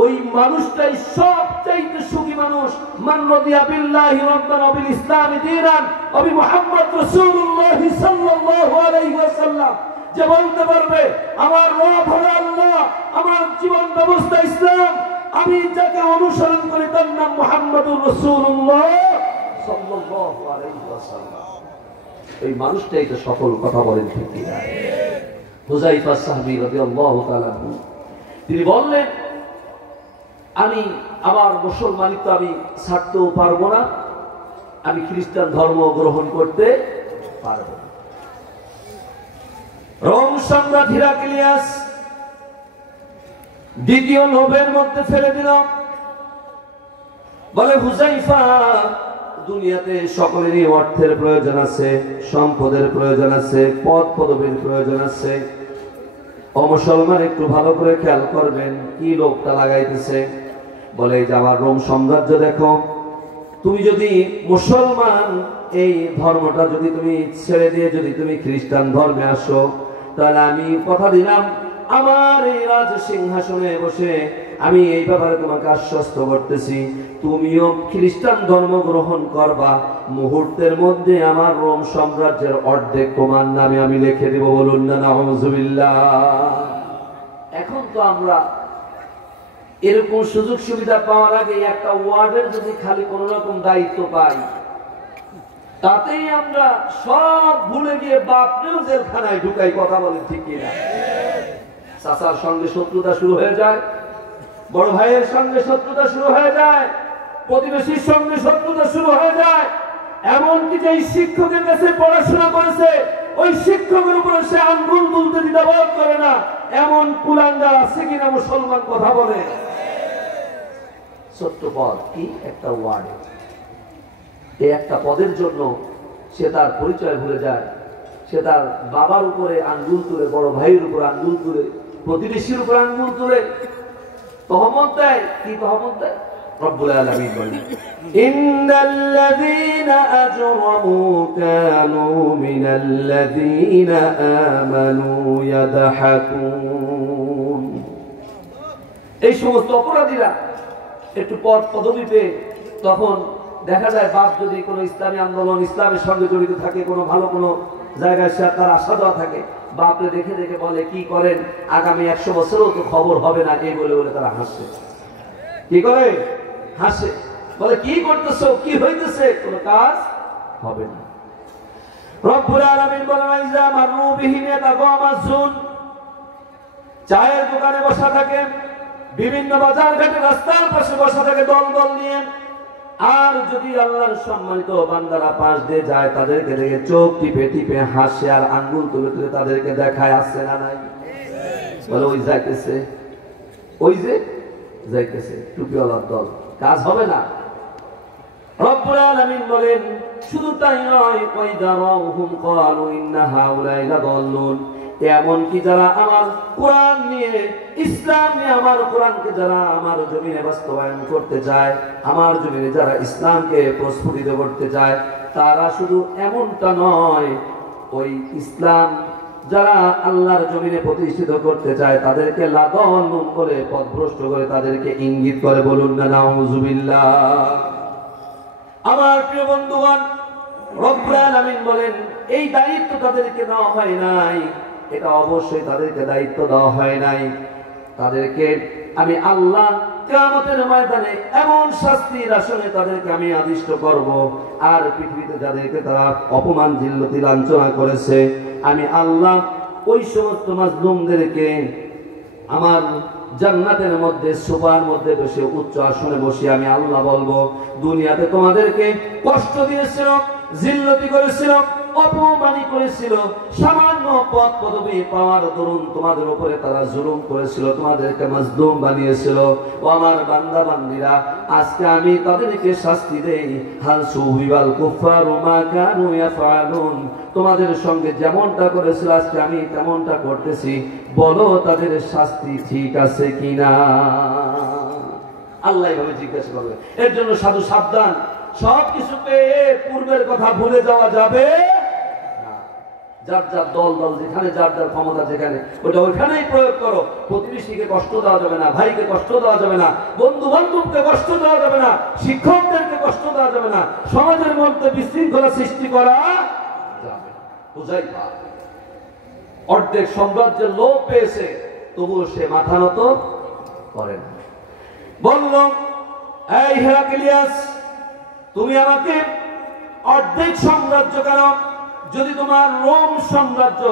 ওই মানুষটাই সবচাইতে সুখী মানুষ। মান রাদিয়া বিল্লাহি রাব্বান ওয়া বিল ইসলামি দীনান ওয়া বি মুহাম্মদ রাসূলুল্লাহ সাল্লাল্লাহু আলাইহি ওয়াসাল্লাম, যে বলতে পারবে আমার রব হলো আল্লাহ, আমার জীবন ব্যবস্থা ইসলাম, আমি যাকে অনুসরণ করি তার নাম মুহাম্মদুর রাসূলুল্লাহ সাল্লাল্লাহু আলাইহি ওয়াসাল্লাম, এই মানুষটাই তো সফল। কথা বলেন ঠিক কি না? হুযায়ফা সাহাবী রাদিয়াল্লাহু তাআলা তিনি বললেন, আমি আমার মুসলমানিত্ব আমি ছাড়তেও পারবো না, আমি খ্রিস্টান ধর্ম গ্রহণ করতে পারবো না। রোম সম্রাট হেরাক্লিয়াস দ্বিতীয় লোভের মধ্যে ফেলে দিল। বলে, হুযায়ফা, দুনিয়াতে সকলেরই অর্থের প্রয়োজন আছে, সম্পদের প্রয়োজন আছে, পদ পদবীর প্রয়োজন আছে। ও মুসলমান, একটু ভালো করে খেয়াল করবেন কি লোকটা লাগাইতেছে। বলে যে আমার রোম সাম্রাজ্য দেখো, তুমি যদি মুসলমান এই ধর্মটা যদি তুমি ছেড়ে দিয়ে যদি তুমি খ্রিস্টান ধর্মে আসো, তাহলে আমি কথা দিলাম আমার এই রাজ সিংহাসনে বসে আমি এই ব্যাপারে তোমাকে আশ্বস্ত করতেছি, তুমিও খ্রিস্টান ধর্ম গ্রহণ করবা, মুহূর্তের মধ্যে আমার রোম সাম্রাজ্যের অর্ধেক তোমার নামে আমি লিখে দেব। বলুন না নাউযুবিল্লাহ। এখন তো আমরা এরকম সুযোগ সুবিধা পাওয়ার আগে একটা ওয়ার্ডের যদি খালি কোন রকম দায়িত্ব পাই, তাতেই আমরা সব ভুলে গিয়ে বাপরেও জেলখানায় ঢুকাই। কথা বলেন ঠিক কিনা? চাচার সঙ্গে শত্রুতা শুরু হয়ে যায়, বড় ভাইয়ের সঙ্গে শত্রুতা শুরু হয়ে যায়, প্রতিবেশীর সঙ্গে শত্রুতা শুরু হয়ে যায়। এমনকি যে শিক্ষকের কাছে পড়াশোনা করেছে ওই শিক্ষকের উপরে সে আঙ্গুল তুলতে দ্বিধাবোধ করে না, এমন কুলাঙ্গার আছে কিনা মুসলমান কথা বলে? ছোট্ট পদ, কি একটা ওয়ার্ড, এই একটা পদের জন্য সে তার পরিচয় ভুলে যায়। সে তার বাবার উপরে আঙ্গুল তুলে, বড় ভাইয়ের উপরে আঙ্গুল তুলে, প্রতিবেশীর উপরে আঙ্গুল তুলে তহমত দেয়। কি তহমত দেয়? রব্বুল আলামিন বলেন, ইন্নাল্লাযীনা আজরামু কানু মিনাল্লাযীনা আমানু ইয়াদহাকুন। এই সমস্ত অপরাধীরা একটু পদ পদবি পেয়ে, তখন দেখা যায় বাপ যদি কোনো ইসলামী আন্দোলন, ইসলামের সঙ্গে জড়িত থাকে, কোনো ভালো কোনো জায়গায় তার আশা দেওয়া থাকে, বাপরে দেখে দেখে বলে কি করেন, আগামী 100 বছরও তো খবর হবে না, এই বলে বলে তারা হাসে। কি করে? হাসে, বলে কি করতেছো, কি হইতেছে, কোনো কাজ হবে না। রব্বুল আলামিন বলেন, ইজা মাররু বিহিম ইয়াতাগামাজুন। চায়ের দোকানে বসা থাকে, বিভিন্ন বাজার ঘাটে রাস্তার পাশে বসা থাকে দল দল নিয়ে। আর যদি আল্লাহর সম্মানিত বান্দারা পাশ দিয়ে যায়, তাদেরকে দেখে চোখ টিপে টিপে হাসে আর আঙ্গুল তুলে তুলে তাদেরকে দেখায়, আসছে না নাই? বলে ওই যাইতেছে, ওই যে যাইতেছে টুপিওয়ালার দল, কাজ হবে না। রব্বুল আলামিন বলেন, শুধু তাই নয়, ওয়াইদারাহুম ক্বালু ইন্না হাউলাই লাদাল্লুন। এমন কি যারা আমার কোরআন নিয়ে, ইসলাম নিয়ে, আমার কোরআনকে যারা আমার জমিনে বাস্তবায়ন করতে চায়, আমার জমিনে যারা ইসলামকে প্রস্ফুটিত করতে চায়, তারা শুধু এমনটা নয়, ওই ইসলাম যারা আল্লাহর জমিনে প্রতিষ্ঠিত করতে চায় তাদেরকে লাদাল্লুন বলে, পথভ্রষ্ট করে, তাদেরকে ইঙ্গিত করে। বলুন না নাউযুবিল্লাহ। আমার প্রিয় বন্ধুগণ, রব্বুল আলামিন বলেন, এই দায়িত্ব তাদেরকে দেওয়া হয় নাই, এটা অবশ্যই তাদেরকে দায়িত্ব দেওয়া হয় নাই। তাদেরকে আমি আল্লাহ কিয়ামতের ময়দানে এমন শাস্তির আসনে তাদেরকে আমি আদিষ্ট করব, আর পৃথিবীতে যাদেরকে তারা অপমান জিল্লতি লাঞ্ছনা করেছে, আমি আল্লাহ ওই সমস্ত মাজলুমদেরকে আমার জান্নাতের মধ্যে সোফার মধ্যে বসে, উচ্চ আসনে বসে আমি আল্লাহ বলবো, দুনিয়াতে তোমাদেরকে কষ্ট দিয়েছিল, জিল্লতি করেছিল, অপমানি করেছিল, সামান্য পদ পদবি পাওয়ার দরুন তোমাদের উপরে তারা জুলুম করেছিল, তোমাদেরকে মাজলুম বানিয়েছিল। ও আমার বান্দা বান্দীরা, আজকে আমি তাদেরকে শাস্তি দেই। হাল সুবিবাল কুফারু মা কানু ইয়াফআলুন। তোমাদের সঙ্গে যেমনটা করেছিল আজকে আমি তেমনটা করতেছি, বলো তাদের শাস্তি ঠিক আছে কিনা? আল্লাহ এভাবে জিজ্ঞাসা করবে। এর জন্য সাধু সাবধান, সবকিছু পেয়ে পূর্বের কথা ভুলে যাওয়া যাবে না। যার যার দল দল যেখানে, যার যার ক্ষমতা যেখানে, ওটা ওইখানেই প্রয়োগ করো। প্রতিবেশীকে কষ্ট দেওয়া যাবে না, ভাইকে কষ্ট দেওয়া যাবে না, বন্ধু বান্ধবকে কষ্ট দেওয়া যাবে না, শিক্ষকদেরকে কষ্ট দেওয়া যাবে না, সমাজের মধ্যে বিশৃঙ্খলা সৃষ্টি করা যাবে। হুযায়ফা অর্ধেক সাম্রাজ্যের লোভ পেয়েছে, তবুও সে মাথা নত করে না। বলল, এই হেরাক্লিয়াস, তুমি আমাকে অর্ধেক সাম্রাজ্য কেন? যদি তোমার রোম সাম্রাজ্য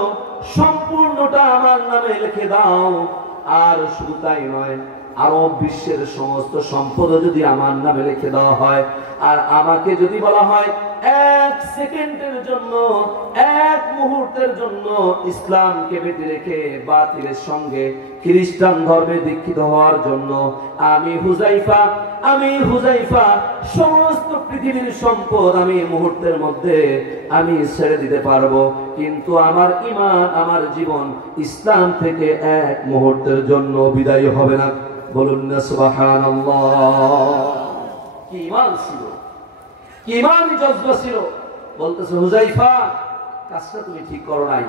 সম্পূর্ণটা আমার নামে লিখে দাও, আর শুধু তাই নয়, আরব বিশ্বের সমস্ত সম্পদ যদি আমার নামে লিখে দেওয়া হয়, আর আমাকে যদি বলা হয় 1 সেকেন্ডের জন্য, 1 মুহূর্তের জন্য ইসলামকে বেঁধে রেখে বাতিলের সঙ্গে খ্রিস্টান ধর্মে দীক্ষিত হওয়ার জন্য, আমি হুযায়ফা সমস্ত পৃথিবীর সম্পদ আমি মুহূর্তের মধ্যে আমি ছেড়ে দিতে পারবো, কিন্তু আমার ঈমান, আমার জীবন ইসলাম থেকে 1 মুহূর্তের জন্য বিদায় হবে না। বলুন না সুবহানাল্লাহ। কি ঈমান ছিল, কি ঈমানি জজবা ছিল। বলতেছে, হুযায়ফা, কাজটা তুমি ঠিক করো নাই,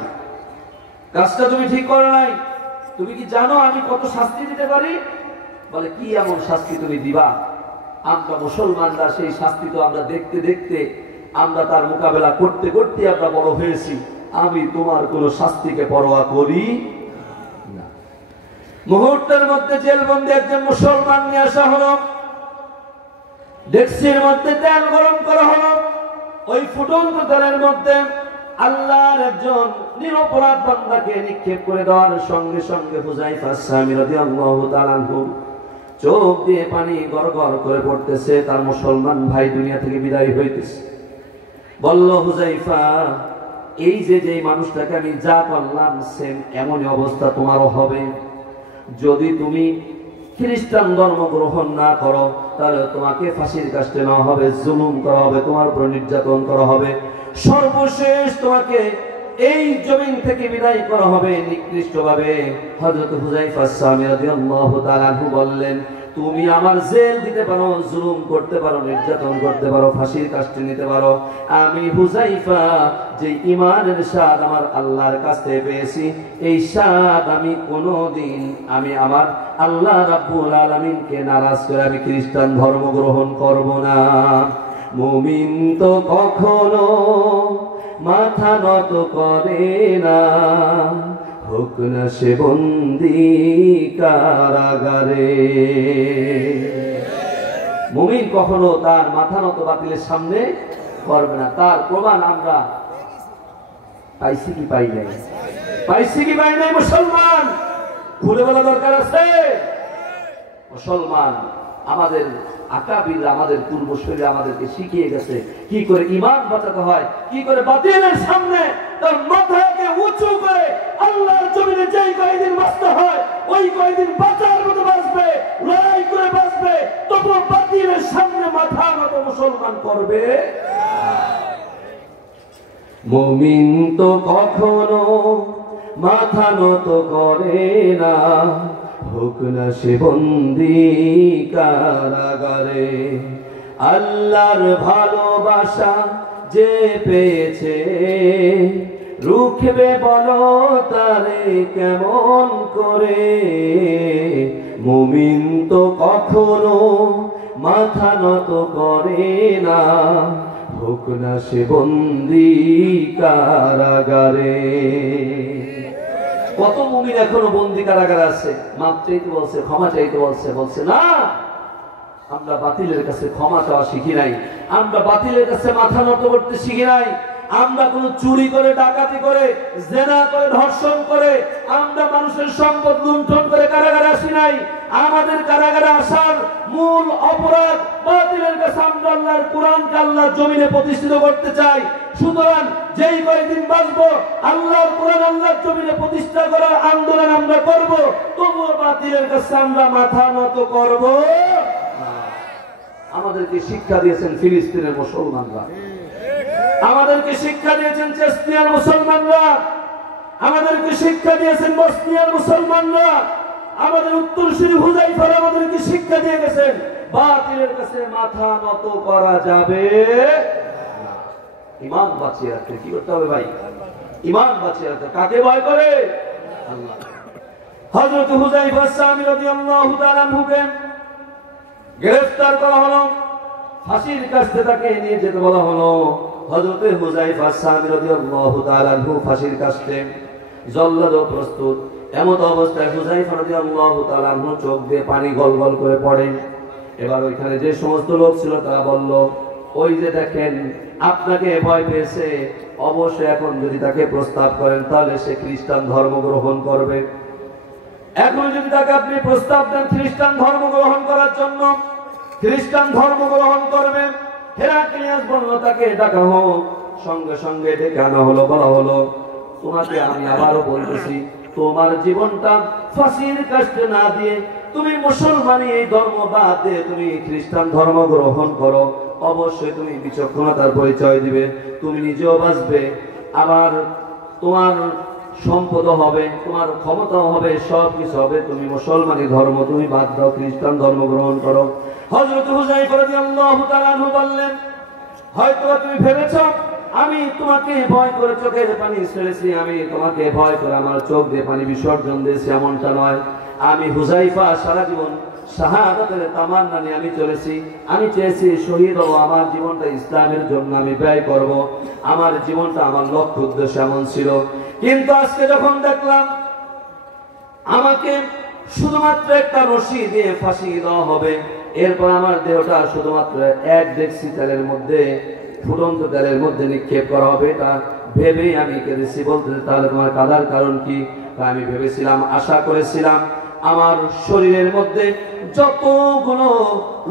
কাজটা তুমি ঠিক করো নাই। তুমি কি জানো আমি কত শাস্তি দিতে পারি? বলে, কি এমন শাস্তি তুমি দিবা? আমরা মুসলমানরা সেই শাস্তি তো আমরা দেখতে দেখতে, আমরা তার মোকাবেলা করতে করতে আমরা বড় হয়েছি। আমি তোমার কোনো শাস্তিকে পরোয়া করি না। মুহূর্তের মধ্যে জেলবন্দি একজন মুসলমান নিয়ে আসা হলো, ডেক্সির মধ্যে তেল গরম করা হলো, ওই ফুটন্ত তেলের মধ্যে আল্লাহর একজন নিরপরাধ বান্দাকে নিক্ষেপ করে দেওয়ার সঙ্গে সঙ্গে হুযায়ফা সামি রাদিয়াল্লাহু তাআলা আনহু চোখ দিয়ে পানি গড়গড় করে পড়তেছে, তার মুসলমান ভাই দুনিয়া থেকে বিদায় হইতেছে। বলল, হুযায়ফা, এই যে যে মানুষটাকে আমি যা করলাম সেম এমনই অবস্থা তোমারও হবে। যদি তুমি খ্রিস্টান ধর্ম গ্রহণ না করো তাহলে তোমাকে ফাঁসির কাস্টে নেওয়া হবে, জুলুম করা হবে, তোমার উপর নির্যাতন করা হবে, সর্বশেষ তোমাকে এই জমিন থেকে বিদায় করা হবে নিকৃষ্টভাবে। হযরত হুযায়ফা সামি রাদিয়াল্লাহু তাআলা আনহু বললেন, তুমি আমার জেল দিতে পারো, জুলুম করতে পারো, নির্যাতন করতে পারো, ফাঁসির কাস্টে নিতে পারো, আমি হুযায়ফা যে ঈমানের স্বাদ আমার আল্লাহর কাছ থেকে পেয়েছি, এই স্বাদ আমি কোনোদিন আমি আমার আল্লাহ রাব্বুল আলামিনকে নারাজ করে আমি খ্রিস্টান ধর্ম গ্রহণ করব না। মুমিন তো কখনো মাথা নত করে না, হোক না সে বন্দী কারাগারে। মুমিন কখনো তার মাথা নত বাতিলের সামনে করবে না। তার প্রমাণ আমরা পাইছি কি পাই নাই? পাইছি কি পাই নাই? মুসলমান খুলে বলা দরকার আছে। মুসলমান আমাদের আকাবির, আমাদের পূর্বসূরি আমাদেরকে শিখিয়ে গেছে কি করে ঈমান বাঁচাতে হয়, কি করে বাতিলের সামনে তার মাথাকে উঁচু করে আল্লাহর জমিনে যেই কয়দিন বাঁচতে হয় ওই কয়দিন বাঁচার মতো বাঁচবে, লড়াই করে বাঁচবে, তবু বাতিলের সামনে মাথা নত মুসলমান করবে। মুমিন তো কখনো মাথা নত করে না, হোক না সে বন্দী কারাগারে। আল্লাহর ভালোবাসা যে পেয়েছে রুখবে বলো তারে কেমন করে। মুমিন তো কখনো মাথা নত করে না, হোক না সে বন্দী কারাগারে। কত মুমিন এখনো বন্দী কারাগারে আছে, মাপ চাইতে বলছে, ক্ষমা চাইতে বলছে, বলছে না আমরা বাতিলের কাছে ক্ষমা চাওয়া শিখি নাই, আমরা বাতিলের কাছে মাথা নত করতে শিখি নাই, আমরা কোনো চুরি করে, ডাকাতি করে, জেনা করে, ধর্ষণ করে, আমরা মানুষের সম্পদ লুণ্ঠন করে কারাগারে আসি নাই। আমাদের কারাগারে আসার মূল অপরাধ বাতিলের কাছে আমরা আল্লাহর কোরআনকে আল্লাহর জমিনে প্রতিষ্ঠিত করতে চাই। সুতরাং যেই কয়েকদিন বাঁচবো আল্লাহর কোরআন আল্লাহর জমিনে প্রতিষ্ঠা করার আন্দোলন আমরা করব, তবুও বাতিলের কাছে আমরা মাথা নত করব। আমাদেরকে শিক্ষা দিয়েছেন ফিলিস্তিনের মুসলমানরা, আমাদেরকে শিক্ষা দিয়েছেন চেচনিয়ার মুসলমানরা, আমাদেরকে শিক্ষা দিয়েছেন বসনিয়ার মুসলমানরা, আমাদের উত্তরসূরি হুযায়ফা আমাদেরকে শিক্ষা দিয়ে গেছেন বাতিলের কাছে মাথা নত করা যাবে না। ঈমান বাঁচিয়ে রাখতে কি করতে হবে ভাই? ঈমান বাঁচিয়ে রাখতে কাকে ভয় করে? আল্লাহ। হযরত হুযায়ফা সামি রাদিয়াল্লাহু তাআলা আনহুকে গ্রেফতার করা হলো, ফাঁসির কাস্টে তাকে নিয়ে যেতে বলা হলো। হযরত হুযায়ফা সামি রাদিয়াল্লাহু তাআলা আনহু ফাঁসির কাস্টে জল্লাদ প্রস্তুত। এমন অবস্থায় হুযায়ফা রাদিয়াল্লাহু তাআলা আনহু চোখ দিয়ে পানি গলগল করে পড়ে। এবার ওইখানে যে সমস্ত লোক ছিল তারা বলল, ওই যে দেখেন আপনাকে ভয় পেয়েছে, অবশ্যই এখন যদি তাকে প্রস্তাব করেন তাহলে সে খ্রিস্টান ধর্ম গ্রহণ করবে। এখন যদি তাকে আপনি প্রস্তাব দেন খ্রিস্টান ধর্ম গ্রহণ করার জন্য, খ্রিস্টান ধর্ম গ্রহণ করবে। হেরাক্লিয়াস বলল তাকে ডাকা হোক। সঙ্গে সঙ্গে ডেকে আনা হলো। বলা হলো, তোমাকে আমি আবারও বলতেছি, তোমার জীবনটা ফাঁসির কাস্টে না দিয়ে তুমি মুসলমানি এই ধর্ম বাদ দিয়ে তুমি খ্রিস্টান ধর্ম গ্রহণ করো, অবশ্যই তুমি বিচক্ষণতার পরিচয় দিবে, তুমি নিজেও বাঁচবে, আবার তোমার সম্পদ হবে, তোমার ক্ষমতাও হবে, সব কিছু হবে। তুমি মুসলমানি ধর্ম তুমি বাদ দাও, খ্রিস্টান ধর্ম গ্রহণ করো। হযরত হুযায়ফা রাদিয়াল্লাহু তাআলা আনহু বললেন, হয়তো তুমি ভেবেছো আমি তোমাকে ভয় করে চোখের পানি ছেড়েছি, আমি তোমাকে ভয় করে আমার চোখ দিয়ে পানি বিসর্জন দিয়েছি, এমনটা নয়। আমি হুযায়ফা সারা জীবন শাহাদাতের তামান্না নিয়ে আমি চলেছি। আমি চেয়েছি শহীদ হব, আমার জীবনটা ইসলামের জন্য আমি ব্যয় করব, আমার জীবনটা আমার লক্ষ্য উদ্দেশ্য এমন ছিল। কিন্তু আজকে যখন দেখলাম আমাকে শুধুমাত্র একটা রশি দিয়ে ফাঁসি দেওয়া হবে, এরপর আমার দেহটা শুধুমাত্র এক ডেকসি তেলের মধ্যে, ফুটন্ত তেলের মধ্যে নিক্ষেপ করা হবে, এটা ভেবেই আমি কেঁদেছি। বলতে তাহলে তোমার কাঁদার কারণ কি? আমি ভেবেছিলাম, আশা করেছিলাম আমার শরীরের মধ্যে যতগুলো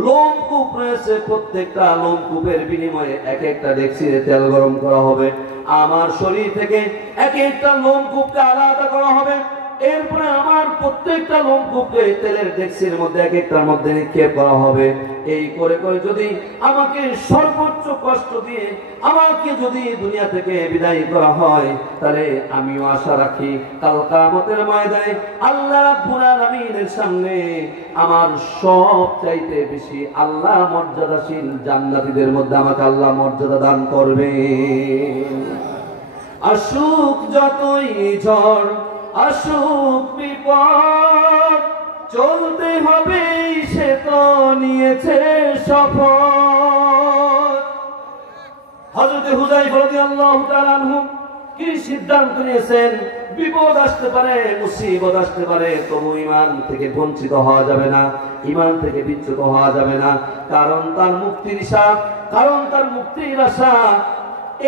লোমকূপ রয়েছে প্রত্যেকটা লোমকূপের বিনিময়ে এক একটা ডেকচিতে তেল গরম করা হবে। আমার শরীর থেকে এক একটা লোমকূপকে আলাদা করা হবে। এরপরে আমার প্রত্যেকটা লোমকূপকে তেলের ডেকচির মধ্যে এক একটার মধ্যে নিক্ষেপ করা হবে। এই করে করে যদি আমাকে সর্বোচ্চ কষ্ট দিয়ে আমাকে যদি দুনিয়া থেকে বিদায় করা হয়, তাহলে আমিও আশা রাখি কাল কিয়ামতের ময়দানে আল্লাহ রাব্বুল আলামিনের সামনে আমার সব চাইতে বেশি আল্লাহ মর্যাদাশীল জান্নাতীদের মধ্যে আমাকে আল্লাহ মর্যাদা দান করবে। আসুক যতই ঝড়, আসুক বিপদ, চলতে হবে সে তো নিয়েছে শপথ। হযরত হুযায়ফা রাদিয়াল্লাহু তাআলা আনহু কি সিদ্ধান্ত নিয়েছেন? বিপদ আসতে পারে, মুসিবত আসতে পারে, তবু ঈমান থেকে বঞ্চিত হওয়া যাবে না, ঈমান থেকে বিচ্যুত হওয়া যাবে না। কারণ তার মুক্তির আশা, কারণ তার মুক্তির আশা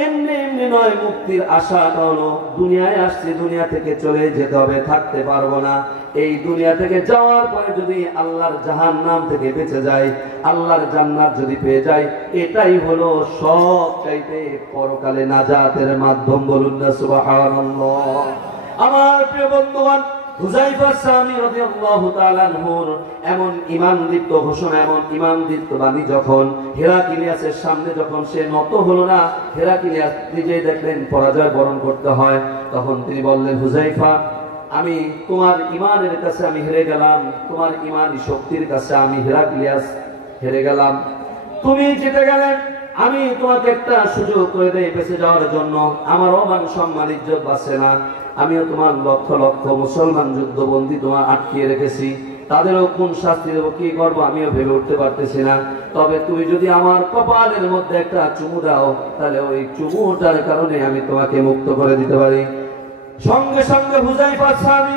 এমনি এমনি নয়। মুক্তির আশাটা হলো দুনিয়ায় আসছে, দুনিয়া থেকে চলে যেতে হবে, থাকতে পারবো না। এই দুনিয়া থেকে যাওয়ার পরে যদি আল্লাহর জাহান্নাম থেকে বেঁচে যায়, আল্লাহর জান্নাত যদি পেয়ে যায়, এটাই হলো সব চাইতে পরকালে নাজাতের মাধ্যম। বলুন না সুবহানাল্লাহ। আমার প্রিয় বন্ধুগণ, হুযায়ফা সামি রাদিয়াল্লাহু তাআলা আনহুর এমন ঈমান দীপ্ত ঘোষণা, এমন ঈমান দীপ্ত বাণী যখন হেরাক্লিয়াসের সামনে যখন সে নত হলো না, হেরাক্লিয়াস নিজেই দেখলেন পরাজয় বরণ করতে হয়, তখন তিনি বললেন, হুযায়ফা, আমি তোমার ঈমানের কাছে আমি হেরে গেলাম, তোমার ঈমানী শক্তির কাছে আমি হেরাক্লিয়াস হেরে গেলাম। তুমি জিতে গেলে, আমি তোমাকে একটা সুযোগ করে দেই বেঁচে যাওয়ার জন্য। আমারও মান সম্মান ইজ্জত বাঁচে না, আমিও তোমার লক্ষ লক্ষ মুসলমান যুদ্ধবন্দী তোমার আটকিয়ে রেখেছি, তাদেরও কোন শাস্তি দেবো, কি করবো আমিও ভেবে উঠতে পারতেছি না। তবে তুমি যদি আমার কপালের মধ্যে একটা চুমু দাও, তাহলে ওই চুমুটার কারণে আমি তোমাকে মুক্ত করে দিতে পারি। সঙ্গে সঙ্গে হুযায়ফা সামি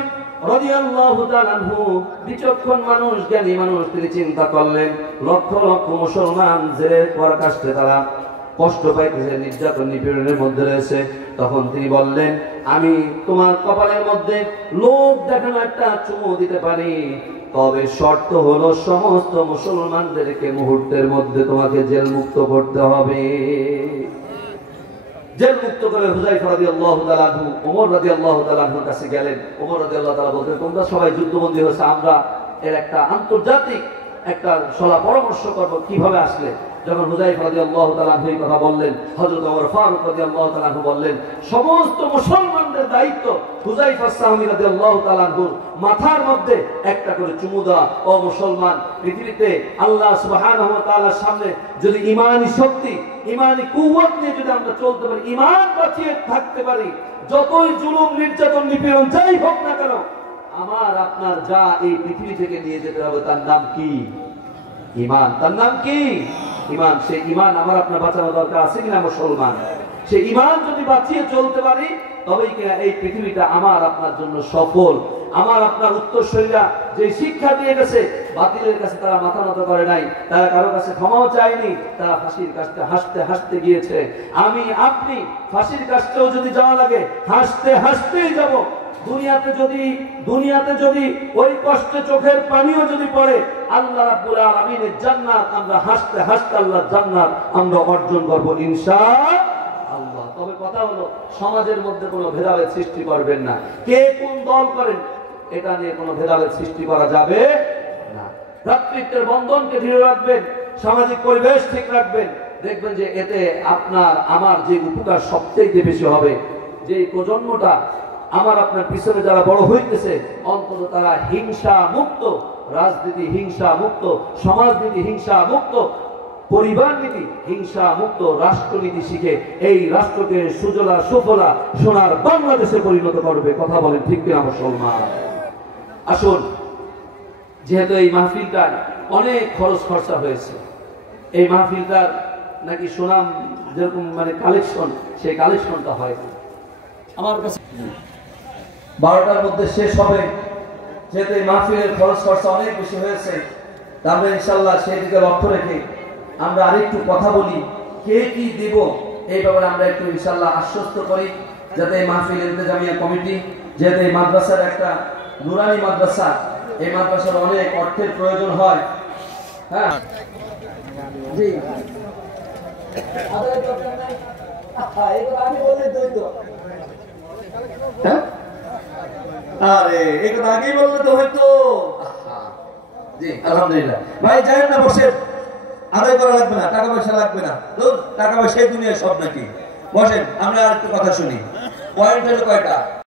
রাদিয়াল্লাহু তাআলা আনহু বিচক্ষণ মানুষ, জ্ঞানী মানুষ, তিনি চিন্তা করলেন লক্ষ লক্ষ মুসলমান জেলের পরাকাষ্ঠে তারা কষ্ট পাইতেছে, নির্যাতন নিপীড়নের মধ্যে রয়েছে। তখন তিনি বললেন, আমি তোমার কপালের মধ্যে লোক দেখানো একটা চুমু দিতে পারি, তবে শর্ত হলো সমস্ত মুসলমানদেরকে মুহূর্তের মধ্যে তোমাকে জেল মুক্ত করতে হবে। জেল মুক্ত করে হুযায়ফা রাদিয়াল্লাহু তাআলা আনহু ওমর রাদিয়াল্লাহু তাআলা আনহুর কাছে গেলেন। ওমর রাদিয়াল্লাহু তাআলা বলতেন, তোমরা সবাই যুদ্ধবন্দী হয়েছে, আমরা এর একটা আন্তর্জাতিক একটা সলা পরামর্শ করব কিভাবে আসলে। যখন হুযায়ফা রাদিয়াল্লাহু তাআলা আনহু এই কথা বললেন, হযরত ওমর ফারুক রাদিয়াল্লাহু তাআলা আনহু বললেন, সমস্ত মুসলমানদের দায়িত্ব হুযায়ফা সামি রাদিয়াল্লাহু তাআলা আনহুর মাথার মধ্যে একটা করে চুমু দেওয়া। ও মুসলমান, পৃথিবীতে আল্লাহ সুবহানাহু ওয়া তাআলার সামনে যদি ঈমানী শক্তি, ঈমানী কুওয়াত নিয়ে যদি আমরা চলতে পারি, ঈমান বাঁচিয়ে থাকতে পারি, যতই জুলুম নির্যাতন নিপীড়ন যাই হোক না কেন, আমার আপনার যা এই পৃথিবী থেকে নিয়ে যেতে হবে তার নাম কি? ঈমান। তার নাম কি? ঈমান। সেই ঈমান আমার আপনার বাঁচানো দরকার আছে কিনা মুসলমান? সেই ঈমান যদি বাঁচিয়ে চলতে পারি, তবেই কিনা এই পৃথিবীটা আমার আপনার জন্য সফল। আমার আপনার উত্তরসূরিরা যে শিক্ষা দিয়ে গেছে, বাতিলের কাছে তারা মাথা নত করে নাই, তারা কারো কাছে ক্ষমাও চায়নি, তারা ফাঁসির কাছে হাসতে হাসতে গিয়েছে। আমি আপনি ফাঁসির কাছেও যদি যাওয়া লাগে, হাসতে হাসতেই যাব। দুনিয়াতে যদি ওই কষ্টে চোখের পানিও যদি পড়ে, আল্লাহ রাব্বুল আলামিনের জান্নাত আমরা হাসতে হাসতে আল্লাহর জান্নাত আমরা অর্জন করব ইনশাআল্লাহ। তবে কথা হলো, সমাজের মধ্যে কোনো ভেদাভেদ সৃষ্টি করবেন না। কে কোন দল করেন এটা নিয়ে কোনো ভেদাভেদ সৃষ্টি করা যাবে না। ভ্রাতৃত্বের বন্ধনকে দৃঢ় রাখবেন, সামাজিক পরিবেশ ঠিক রাখবেন, দেখবেন যে এতে আপনার আমার যে উপকার সবচেয়ে বেশি হবে। যে প্রজন্মটা আমার আপনার পিছনে যারা বড় হইতেছে, অন্তত তারা হিংসা মুক্ত রাজনীতি, হিংসা মুক্ত সমাজনীতি, হিংসা মুক্ত পরিবার নীতি, হিংসা মুক্ত রাষ্ট্রনীতি শিখে এই রাষ্ট্রকে সুজলা সুফলা সোনার বাংলাদেশে পরিণত করবে। কথা বলেন ঠিক কিনা মুসলমান? আসুন, যেহেতু এই মাহফিলটার অনেক খরচ খরচা হয়েছে, এই মাহফিলটার নাকি সুনাম যেরকম মানে কালেকশন, সেই কালেকশনটা হয় আমার কাছে 12টার মধ্যে শেষ হবে। যেহেতু এই মাহফিলের খরচ খরচা অনেক বেশি হয়েছে, তাহলে ইনশাল্লাহ সেই দিকে লক্ষ্য রেখে আমরা আরেকটু কথা বলি, কে কি দিব এই ব্যাপারে আমরা একটু ইনশাল্লাহ আশ্বস্ত করি, যাতে এই মাহফিল ইন্তেজামিয়া কমিটি, যেহেতু এই মাদ্রাসার একটা নুরানি মাদ্রাসা, এই মাদ্রাসার অনেক অর্থের প্রয়োজন হয়। হ্যাঁ জি আরে এই কথা আগেই বললে তো হয়তো। জি আলহামদুলিল্লাহ ভাই, যাই না বসেন, আদায় করা লাগবে না, টাকা পয়সা লাগবে না, টাকা পয়সা দুনিয়ার সব নাকি। বসেন, আমরা আর একটু কথা শুনি। পয়েন্ট হলো কয়টা?